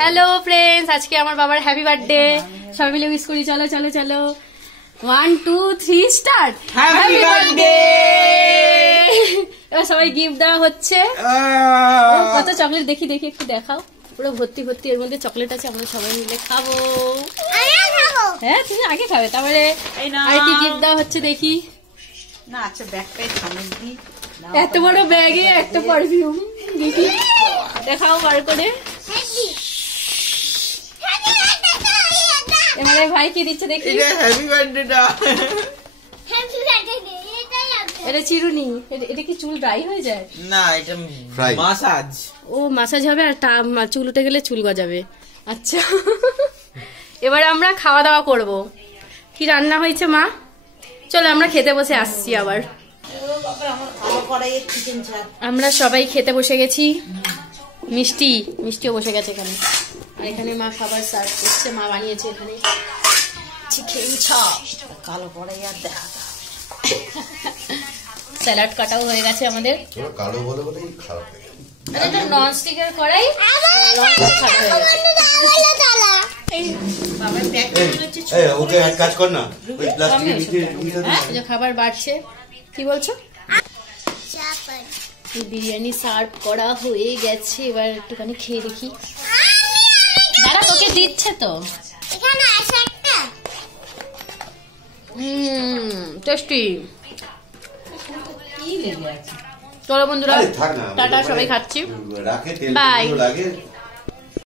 Hello friends, আজকে আমার বাবার হ্যাপি বার্থডে। সবাই মিলে উইশ করি। চলো চলো চলো, 1 2 3 স্টার্ট। Happy birthday. এবার সবাই গিফট দেওয়া হচ্ছে। কত চকলেট দেখি দেখি, একটু দেখাও। পুরো ভর্তি ভর্তি, এর মধ্যে চকলেট আছে। আমরা সবাই মিলে খাবো। হ্যাঁ, তুমি আগে খাবে, তারপরে আর কি গিফট দেওয়া হচ্ছে দেখি। না আচ্ছা, ব্যাগটাই সামগ্রী। এত বড় ব্যাগে একটা পারফিউম দেখি, দেখাও বার করে। এবারে ভাই কি দিচ্ছে দেখি। Happy birthday. এটা চিরুনি। এটা কি চুল ড্রাই হয়ে যায়? না, এটা মাসাজ। ও মাসাজ হবে, আর চুল উঠে গেলে চুল গজাবে। আচ্ছা, এবারে আমরা খাওয়া দাওয়া করব। কি রান্না হয়েছে মা? চলো আমরা খেতে বসে আসছি আবার। আমরা সবাই খেতে বসে গেছি। মিষ্টিও বসে গেছে এখানে। আর এখানে মা খাবার সার্ভ করছে। মা বানিয়েছে এখানে চিকেন চপ। কালো কড়াই আর দেখা, স্যালাড কাটাও হয়ে গেছে আমাদের। কালো বলে বলেই খারাপ লাগে। এটা নন স্টিকের কড়াই, ওকে এক কাজ কর না, ওই প্লাস্টিকের নিচে ঢুকিয়ে দে। খাবার বাড়ছে। কি বলছো? বিরিয়ানি সার্ভ করা হয়ে গেছে। এবার একটুখানি খেয়ে দেখি। দাঁড়া, তোকে দিচ্ছে তো। টেস্টি। চলো বন্ধুরা, টাটা, সবাই খাচ্ছি। বাই।